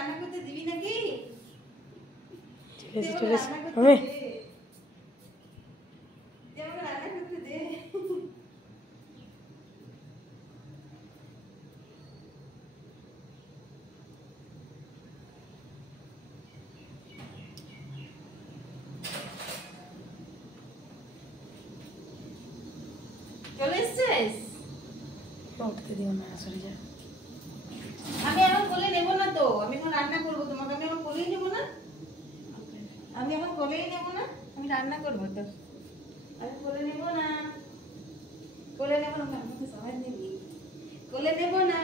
রান্না করতে দিবি নাকি? চলে রান্না করতে হবে দে। আমাকে রান্না করতে দে। চলে এসছিস? উঠতে দিও না, সরে যা। আমি এখন কোলে নেব না তো, আমি এখন রান্না করবো, তোমাকে আমি এখন কোলেই নেব না, আমি এখন কোলেই নেব না, আমি রান্না করবো তো, আমি কোলে নেব না, কোলে নেব না, আমাকে সবাই নেবি, কোলে নেব না।